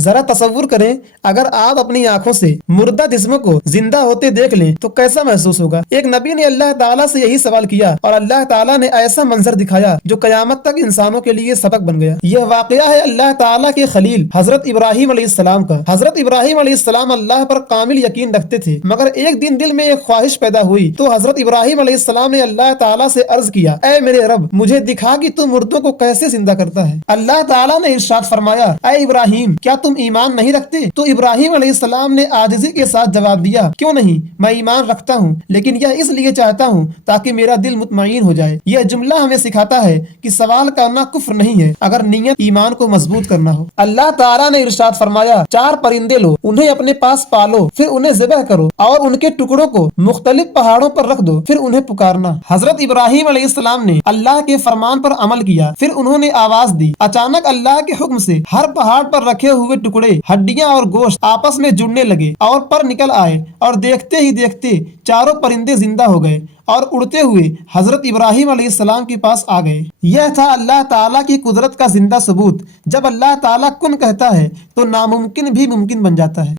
ذرا تصور کریں اگر آپ اپنی آنکھوں سے مردہ جسموں کو زندہ ہوتے دیکھ لیں تو کیسا محسوس ہوگا۔ ایک نبی نے اللہ تعالیٰ سے یہی سوال کیا اور اللہ تعالیٰ نے ایسا منظر دکھایا جو قیامت تک انسانوں کے لیے سبق بن گیا۔ یہ واقعہ ہے اللہ تعالیٰ کے خلیل حضرت ابراہیم علیہ السلام کا۔ حضرت ابراہیم علیہ السلام اللہ پر کامل یقین رکھتے تھے، مگر ایک دن دل میں ایک خواہش پیدا ہوئی تو حضرت ابراہیم علیہ السلام نے اللہ تعالیٰ سے عرض کیا، اے میرے رب، مجھے دکھا کہ تو مردوں کو کیسے زندہ کرتا ہے۔ اللہ تعالیٰ نے ارشاد فرمایا، اے ابراہیم، کیا تم ایمان نہیں رکھتے؟ تو ابراہیم علیہ السلام نے عاجزی کے ساتھ جواب دیا، کیوں نہیں، میں ایمان رکھتا ہوں، لیکن یہ اس لیے چاہتا ہوں تاکہ میرا دل مطمئن ہو جائے۔ یہ جملہ ہمیں سکھاتا ہے کہ سوال کرنا کفر نہیں ہے اگر نیت ایمان کو مضبوط کرنا ہو۔ اللہ تعالیٰ نے ارشاد فرمایا، 4 پرندے لو، انہیں اپنے پاس پالو، پھر انہیں ذبح کرو اور ان کے ٹکڑوں کو مختلف پہاڑوں پر رکھ دو، پھر انہیں پکارنا۔ حضرت ابراہیم علیہ السلام نے اللہ کے فرمان پر عمل کیا، پھر انہوں نے آواز دی۔ اچانک اللہ کے حکم سے ہر پہاڑ پر رکھے ہوئے ٹکڑے، ہڈیاں اور گوشت آپس میں جڑنے لگے اور پر نکل آئے، اور دیکھتے ہی دیکھتے چاروں پرندے زندہ ہو گئے اور اڑتے ہوئے حضرت ابراہیم علیہ السلام کے پاس آ گئے۔ یہ تھا اللہ تعالیٰ کی قدرت کا زندہ ثبوت۔ جب اللہ تعالیٰ کن کہتا ہے تو ناممکن بھی ممکن بن جاتا ہے۔